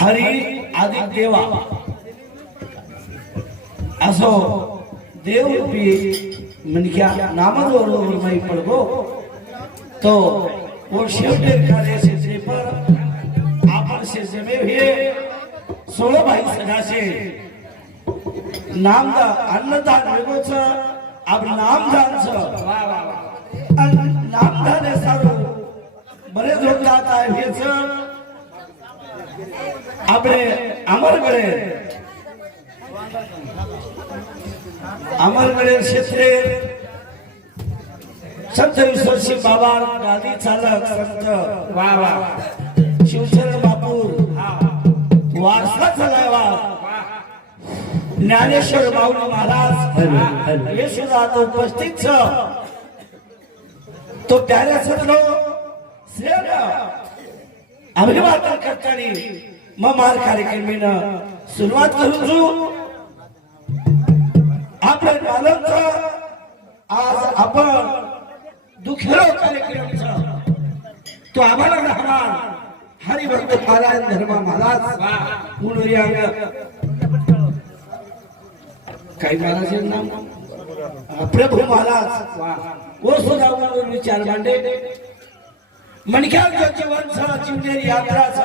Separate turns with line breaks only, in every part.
हरी आदि देवा. असो देवरूपी मणक्या नामदोर माई पडगो. तो वो शेवटे कार्य से जे पर आपण से जमे हुए सोलह भाई सदाशे. नामदा अन्नदान वेगोच आप नामदानच. नाम दान साરું बरेच लोक जात आहे हेच આપણે अमरगडे अमरगडे क्षेत्रे संत विश्वशी बाबा गादी चालक संत
वा वा
शिवशरण बापूर वारसा चालायवा ज्ञानेश्वर माऊली महाराज हे सुद्धा आता उपस्थित छ तो प्याऱ्या सदनो श्रेय अभिवादन करताना मग कार्यक्रमीनं सुरुवात करून जू आपल्या बालक आज आपण दुखेरो कार्यक्रमचा तो आम्हाला राहणार. हरिभक्त पारायण धर्मा महाराज. पुणेरियांग काही महाराज नाम प्रभू महाराज. वो सुद्धा विचार मांडे मणक्याल जीवन छ यात्राच.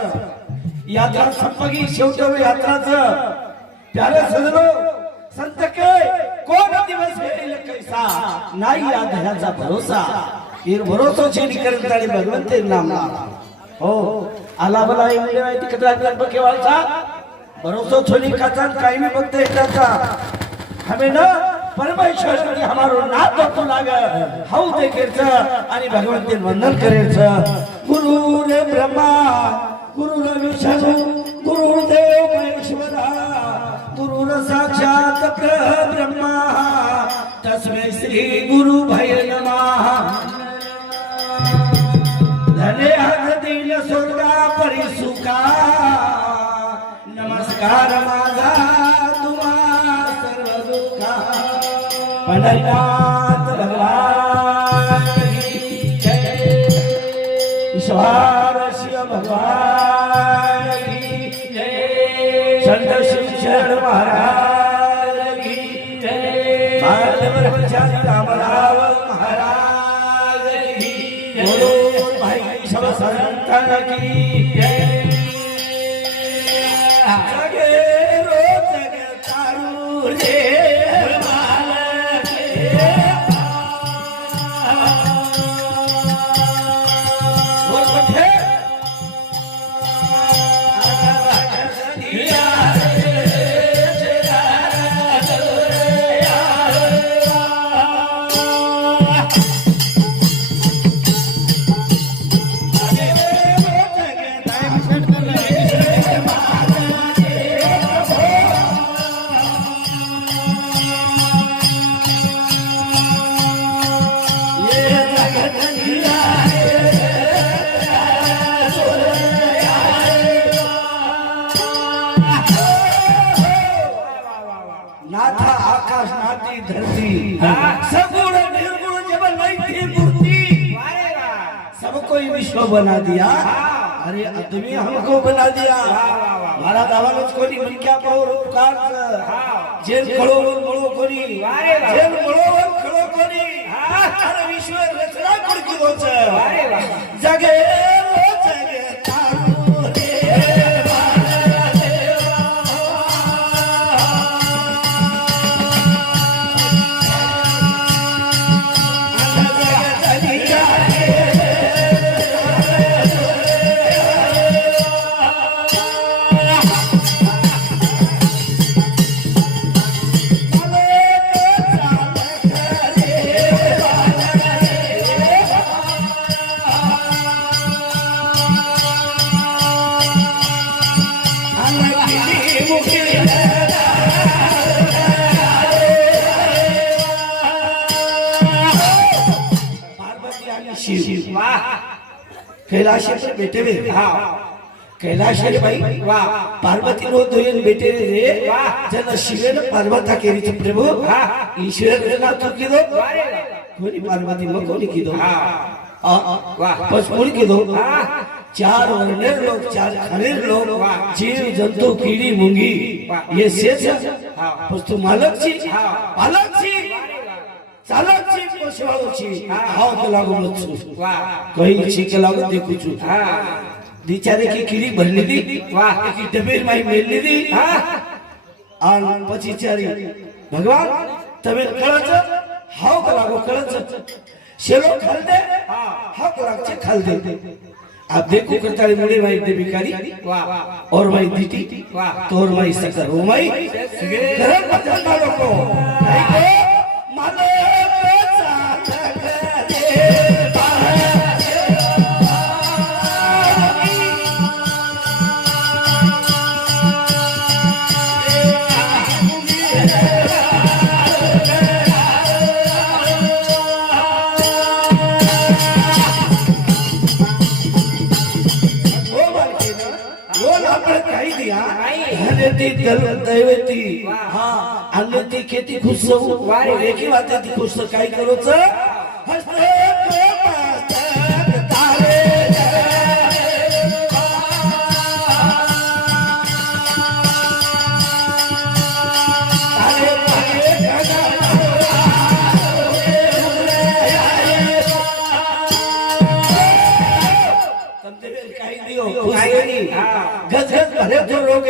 यात्रा संपगी शेवटो यात्रा छ प्यारे सजनो संत के कोण दिवस येईल कैसा? नाही या धड्याचा भरोसा. ईर भरोसा छे करत आणि भगवंते नाम. हो आला मला एवढे माहिती कधी लागला केव्हाचा भरोसा छोली खाचा काही नाही बघते त्याचा. हमें ना? परमेश्वर ने हमारो नाथ तो लाग। हाउ देखेच आणि भगवंते वंदन करेच गुरु रे ब्रह्मा गुरु रे विष्णु गुरु देव महेश्वरा गुरु र साक्षात ब्रह्मा। तस्मै श्री गुरु भय नमः। धने हात स्वर्गा परिसुका नमस्कार माझा। पंढरीनाथ भगवान ईश्वर शिव भगवान संत शिक्षण महाराज की रामराव महाराज भाई सब संतन की जय। बना दिया? अरे तुम्ही हमको बना दिया। मला दावानच कोणी मणक्या पाहून उपकार जेल खळोवर खळो कोणी। जेल खळोवर खळो कोणी। अरे विश्व रचना कुडकी होत जागे कैलाशेश्वर भेटेवे कैलाशेर बाई
वा.
पार्वती रो दोयन बेटे रे जन शिवेन पार्वता केरी प्रभु. ईश्वर रे ना तो किदो? कोणी पार्वती मग कोणी किदो?
हा. वाह.
बस कोणी किदो? चार वर्णेर लोक चार खालीर लोक.
वा.
जीव जंतू किडी मुंगी. ये सेच
हा.
वस्तू मालकची.
हा.
पालकची चालकची पोषवाळूची
हा.
हाव तो लागू लचू
वा
कहीं छीक लागू देखू छू
हा
बिचारे की किडी भरलेली
वा.
એકી ડબેર માં મેલેલી
હા
અને પછી ચારી ભગવાન તમે કળચ હાવ કલાકો કળચ શેલો ખાલ દે
હા.
હાવ કલાક છે ખાલ દે आप देखो करताली मुड़े माई दे भिखारी
वा वा
और माई दीटी
वाह.
तोर माई सकर हो माई करत भजन ना लोको नाही को ती खेती खुश
वारे
लेखी वाचा ती खुश काय करूच? गज गज
भले
जो
लोग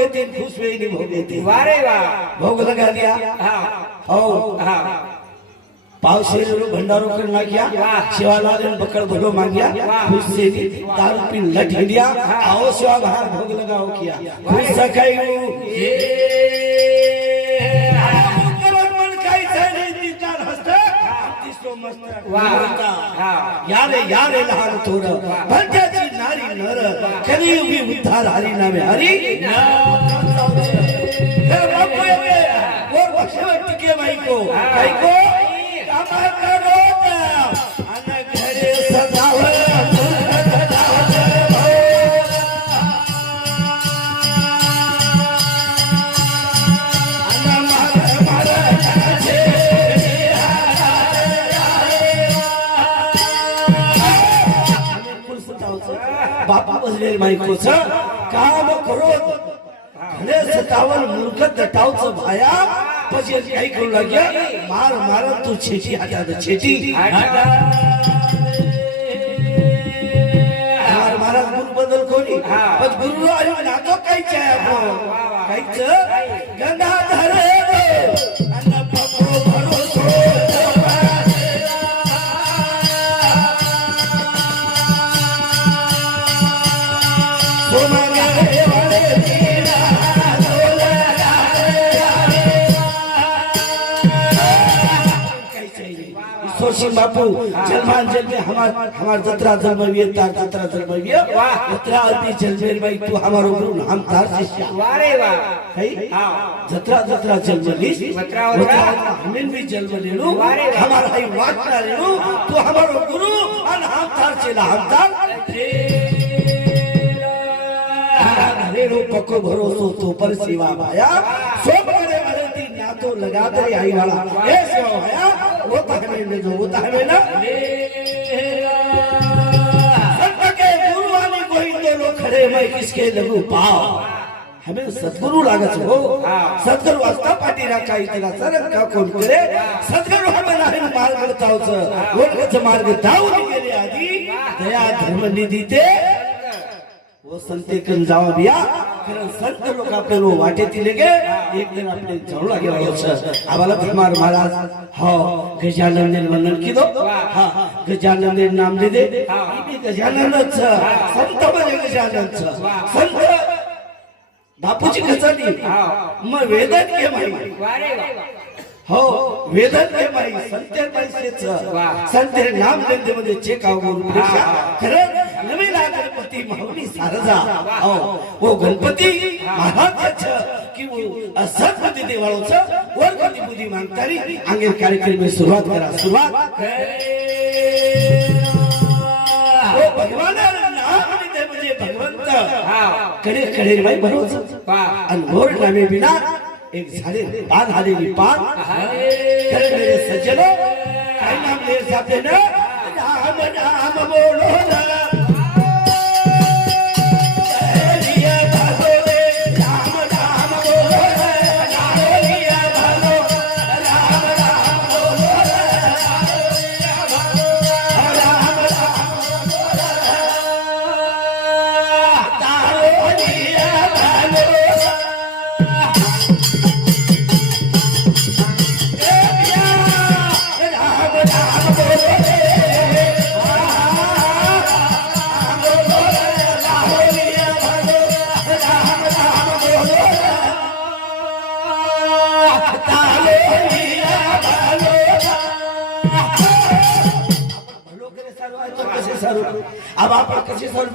वारे
वा. भोगल कर दिया। पावसे भंडारो करना किया। शिवालाल बकड़
भलो मांगिया।
खुश से दारू
पीन
लट
इंडिया
आओ शिवा बाहर भोग लगाओ
किया।
खुश सकाई हो। यारे यारे
लहान
थोर भंड्याची नारी नर। खरी उभी
उद्धार
हरी नामे हरी। और बक्षवा टिके भाई को भाई को कामा करो अन काम करो હસ્તે, દીસો મસ્તક.
વાહ.
નિવૃત્તા.
હા.
યારે યારે લહાન થોર ભરત્યાજી નારી નર કરી ઉભી ઉદ્ધાર હરી નામે હરી હે બાપુ એવે ઓર ભગવતી કે ભાઈ કો ભાઈ કો કામા કરો તા અને ઘરે સદાવે બાપા બસલે માઈકો છે કામ કરો ઘરે સતાવન મૂર્ખ દટાવચ ભાયા પછી કઈ કરું લાગ્યા માર માર તું છેટી હાટા દે છેટી માર મારા ગુરુ બદલ કોની
હા.
પછી ગુરુ આવ્યો ના તો કઈ છે આપણો
વાહ, વાહ.
કઈ છે बख्शी बापू जलमान जलमे हमार हमार जतरा जलमविए तार जतरा
जलमविए
जतरा अति जलमेर भाई तू हमारो गुरु हम तार शिष्य।
वारे वाह।
है?
हां।
जतरा जतरा जलमली
जतरा जतरा
हमन भी जलम लेलू हमार भाई वाटना लेलू। तू हमारो गुरु अन हम तार चला हम तार घरेरो पको भरोसो तो पर सेवा माया। सो करे भरती ना तो लगा दे आई वाला। ए सेवा माया। वो जो ना संत के कोई खड़े मैं किसके लगू पाव हमें सद्गुरु लागत हो सद्गुरु वास्ता पाठी काही इतला सरक का कोण करे सद्गुरु हमें नाही मार्ग तावच ओळखच मार्ग धावून गेले आधी दया धर्म निधी ते वो संते कन जाओ दिया कारण संत लोक आपल्याला वाटेतील गे एक दिन आपले जरूर लागेल आवश्यक आम्हाला भीमार महाराज हो गजानन ने वंदन की दो। हा गजानन ने नाम दे दे। आम्ही गजाननच संत म्हणजे गजाननच संत बापूची खचाडी मग वेदन के माहिती हो वेदन के माई संते संते नाम लेंदे मध्ये चेक आवून खरं नवीन गणपती माऊली सारजा. हो. वो गणपती महाराज कि वो असरपती देवाळोच वर कधी बुद्धी मागतारी अंगे कार्यक्रम सुरुवात करा. सुरुवात हो भगवान म्हणजे भगवंत. कडे कडे बाई बरोबर आणि नामे बिना एक झाडे पान आलेली पान खरे मेरे सज्जनो काय नाम ले जाते ना राम नाम बोलो ना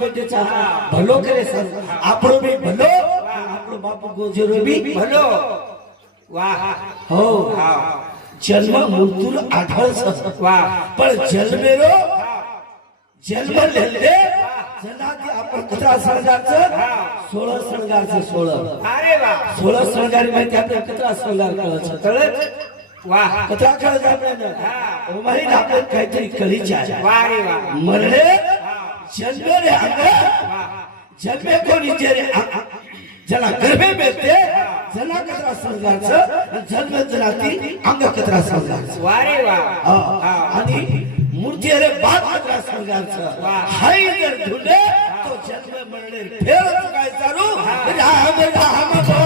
કશી સર બેઠે છે ભલો કરે સર આપણો બી ભલો આપણો બાપુ ગોજરો બી ભલો
વાહ
હો
હા
જન્મ મૃત્યુ આઠળ છે
વાહ
પણ જન્મેરો જન્મ લેલે જનાથી આપણ કથા શણગાર છે સોળ શણગાર છે સોળ
અરે વાહ
સોળ શણગાર માંથી આપણે કથા શણગાર કરે છે जन्मे रे अंग जन्मे कोणीचे रे ज्याला गर्भे मिळते जना कचरा समजायचं जन्म जनाती अंग कचरा समजायचं वारे वा. आणि मूर्ती रे बाप कचरा समजायचं हाय जर धुले तो जन्म म्हणले फेर
काय
चालू? राम राम.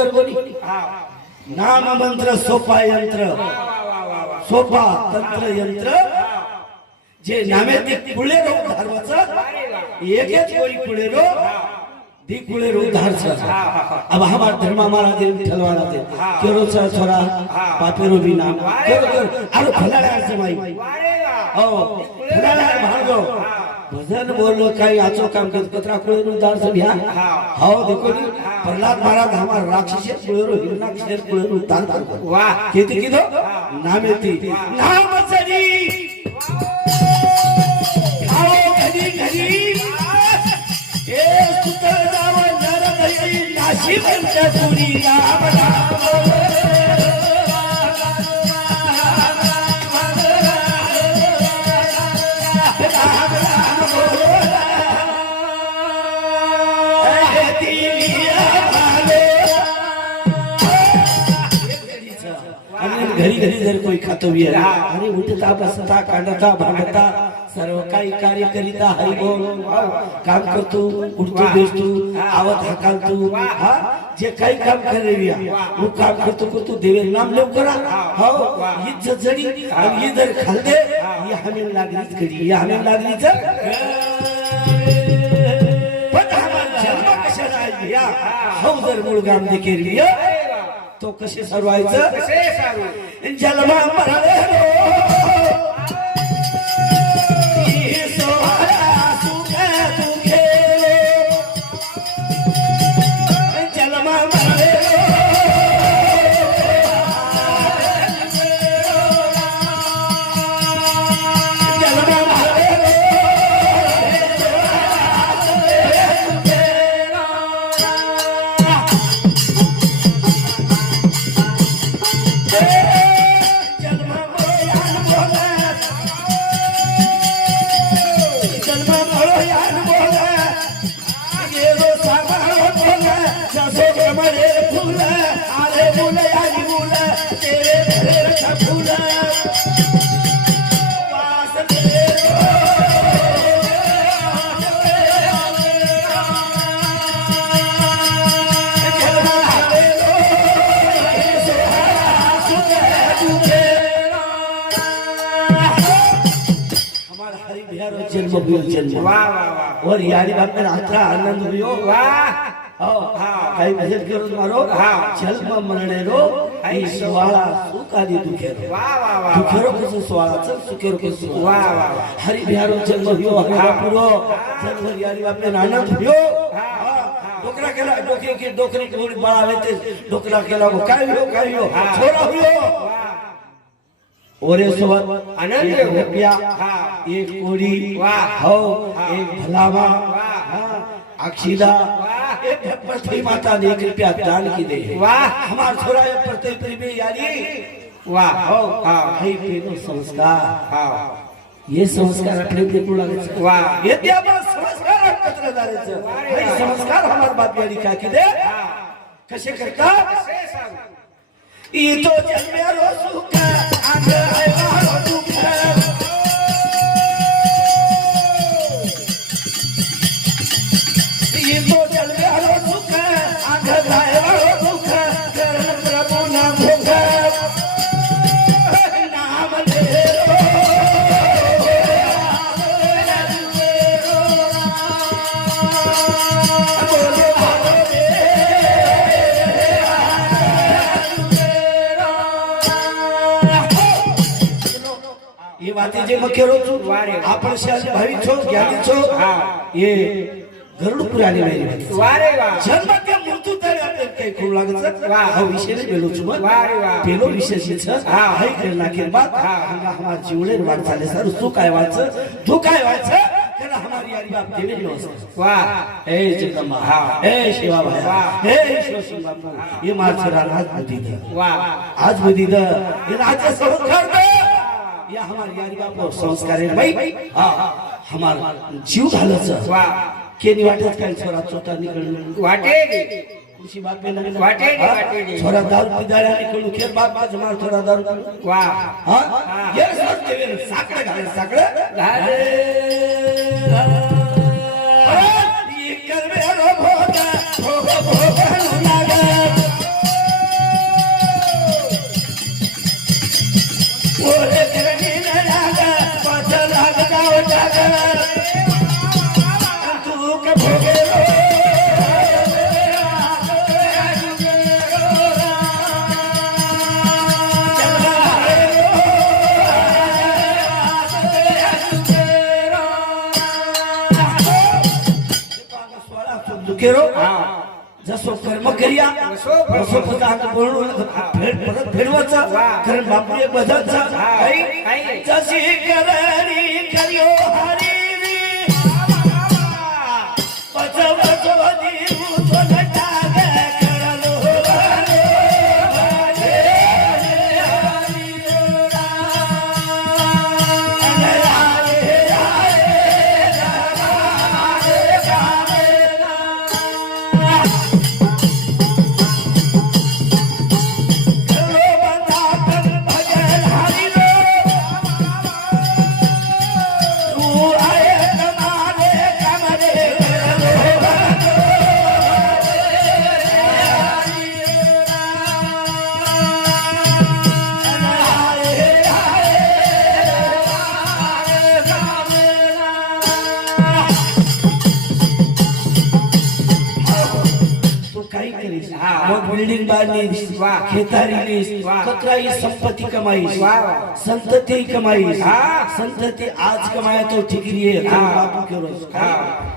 अवघड
कोणी नाम मंत्र सोपा
यंत्र. सोपा तंत्र यंत्र. जे नामे ते पुढे रो धारवाचं. एक एक कोणी पुढे रो दी अब हमार धर्मा मारा छोरा पापेरो माई ओ फलाड़ा भागो भजन बोलो काही आचो काम करत कतरा कुळेरो उद्धार से भ्या हाओ देखो नी प्रहलाद महाराज हमार राक्षस कुळेरो हिरणाक्षर कुळेरो उद्धार करतो
વાહ
किती किदो नामेती नाम सरी आओ घरी घरी. ए सुतर जाव नर दई नाशी पंच पुरी राम राम. घरी जर कोई खातो आहे आणि उठता बसता काढता भांडता सर्व काही कार्य करीता हरिबोल काम करतो उठतो बेसतो आवत हाकालतो हा. जे काही काम करे बी आहे, वो काम करतो करतो देवे नाम लेव करा. हो. ही. जजडी आणि ही. जर खालदे ही. हमी लागलीच करी ही हमी लागलीच पण आम्हाला जन्म कशाला या? हो. जर मूळ गाम देखील तो कसे सरवायचं? जलमा मराले हमारा हरि बिहार जन्म हुआ जन्म
વાહ વાહ વાહ
और यारी बात में आत्रा आनंद हुयो
વાહ
हो काही भजन करो मारो
हा.
जन्म मरणे रो आई स्वाळा सुखादी दुखेरो
વાહ વાહ વાહ
दुखेरो कसं स्वाळाचं सुखेरो कसं
વાહ વાહ વાહ
हरि बिहार जन्म हुयो हरि बापुरो जन्म यारी बात में आनंद हुयो डोकरा केला डोके की डोकरी कोणी बळावे ते डोकरा केला हो काय हो काय हो छोरा हुयो ओरे सोबत
आनंद
एक रुपया
हा.
एक कोडी. हो।
हा.
एक भलावा. हाँ, अक्षिदा पृथ्वी माता ने एक रुपया दान की दे
वाह.
हमार छोरा ये प्रत्येक प्रेमी यारी।
वाह।
हो।
हा।
काही पेनो संस्कार।
हा।
हे संस्कार आपले देखू लागायचे
वाह.
हे ते आम्हाला संस्कार कत्र दारायचं
वाह.
हे संस्कार हमार बाप यारी का की दे।
हा।
कसे करता? ઈ તો જન્મેલો સુખ આંધ આવ્યો દુખ. ગાંધીજીમાં કેરો છું આપણે શાલ ભાઈ છો જ્ઞાની છો એ ગરુડ પુરાની મારી
વારે વાહ
જન્મ કે મૃત્યુ તારે આપણે કઈ ખૂબ લાગે છે
વાહ
હવે વિશે ને પેલો છું
વારે વાહ
પેલો વિશે છે છે
હા
હઈ કે નાખે બાદ
હા
હા હા જીવડે વાત ચાલે સર શું કાય વાત છે તું કાય વાત છે કેના હમારી યારી બાપ દેવે જો
વાહ
એ ચિકમા
હા
એ શિવા ભાઈ
વાહ
એ શોશી બાપુ એ માર છરા રાજ બધી
વાહ
આજ બધી એ રાજ સરકાર દે या हमारे यारी बापो संस्कार आहे बाई हा. हमार जीव घालच
वाह.
के नि वाटत काय छोरा छोटा निकळलं
वाटेली
खुशी बाप
वाटेली,
हा?
वाटेली.
छोरा दारू पिदाळ्या निकळून खेळ बाप बाज मार छोरा दारू.
वाह.
हा?
हा.
ये सर देवे साकडे घाल साकडे.
घाले.
ये करवे रो भोगा भोगा भोगा जसो कर्म कर्या.
वसो
पदार्थ बोलून फेड परत फेडवाचा. कारण बदलचा
हा.
जशी करणी कर्यो हरी
दीस
खेतारी
लीस
ककराई संपत्ति कमाईस संतति कमाईस संतति आज कमाया तो ठिकरी है. बाबू के रोज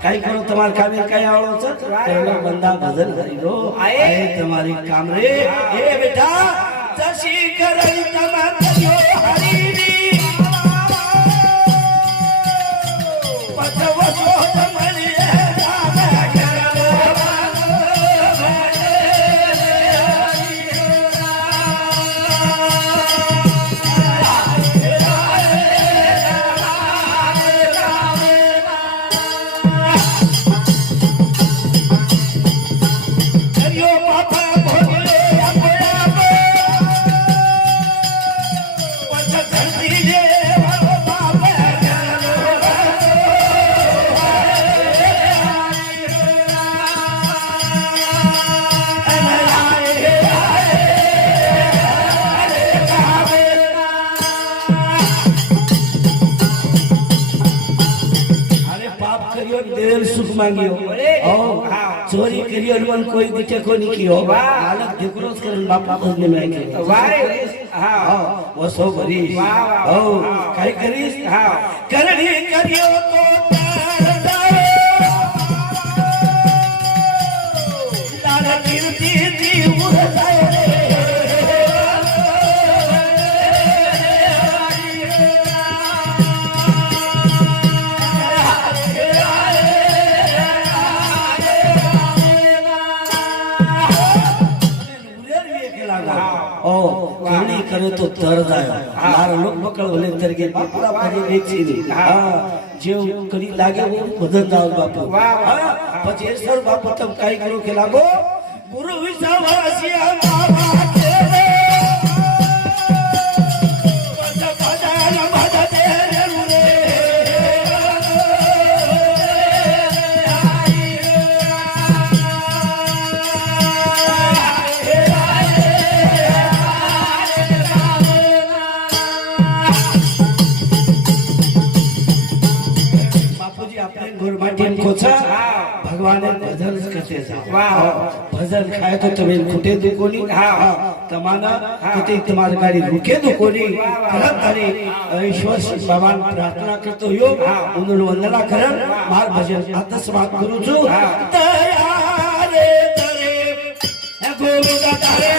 काई करो तुम्हार काम काई आवलो बंदा भजन करी रो तुम्हारी काम रे बेटा जशी करई तमा हरी માંગ્યો ઓ, ચોરી કર્યો ને મને કોઈ દીઠે કોઈ કયો માલક દીકરો જ કરે ને બાપ બાપ જ ને માંગ્યો
વારે હા
હા, વસો ભરીશ
વાહ, વાહ,
હઉ,
વાહ.
કાંઈ કરીશ
હા
કરણી કર્યો તો કરે તો દર્દ આવ્યો મારા લોક બકળ ભલે તરીકે બાપુલા પગે વેચી દે હા, જેવું કરી લાગે એવું મદદ આવ બાપુ. પછી સર બાપુ તમ કાઈ કરો કે લાગો? ગુરુ મારા છો ભગવાને ભજન જ કરતે છે
વાહ.
ભજન ખાય તો તમે ખૂટે દુકોની
હા.
તમારા કતે તમારી ગાડી રૂકે દુકોની ખરા તારી ઈશ્વર ભગવાન પ્રાર્થના કરતો યો ઉનું વંદના કર માર ભજન આત સમાપ્ત કરું છું
હા.
તયા રે તરે હે ગોવિંદ તારે